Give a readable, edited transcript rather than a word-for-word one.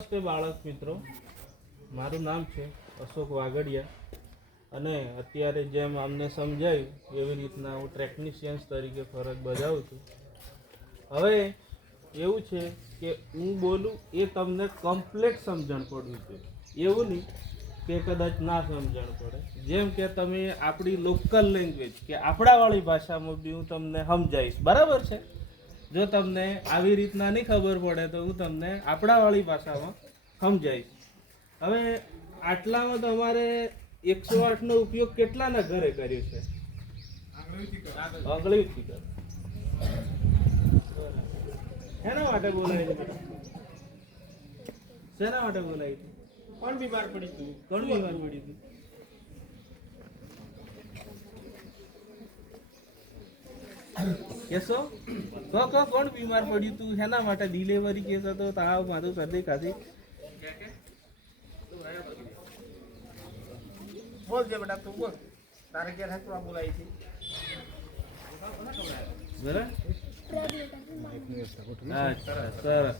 નમસ્તે બાળક મિત્રો, મારું નામ છે અશોક વાગડિયા અને અત્યારે જેમ અમને સમજાયું એવી રીતના હું ટેકનિશિયન્સ તરીકે ફરજ બજાવું છું. હવે એવું છે કે હું બોલું એ તમને કમ્પ્લીટ સમજણ પડવી જોઈએ, એવું નહીં કે કદાચ ના સમજણ પડે. જેમ કે તમે આપણી લોકલ લેંગ્વેજ કે આપણાવાળી ભાષામાં બી હું તમને સમજાવીશ, બરાબર છે? જો તમને આવી રીતના નહીં ખબર પડે તો હું તમને આપણાવાળી ભાષામાં સમજાવીશ. હવે આટલામાં તમારે 108 નો ઉપયોગ કેટલાના ઘરે કર્યો છે? આંગળીથી કરો. શેના માટે બોલાય છે બેટા? શેના માટે બોલાય છે? કોણ બીમાર પડી તું? કોણ બીમાર પડી હતું? કેસો કોણ બીમાર પડ્યું તું? શેના માટે? ડિલિવરી કેસ હતો, તાવ, માથું, શરદી, ખાંસી? બોલ જે બેટા તું બોલ. તારે ક્યારે હકવા બોલાય છે? બરાબર. અચ્છા, સરસ.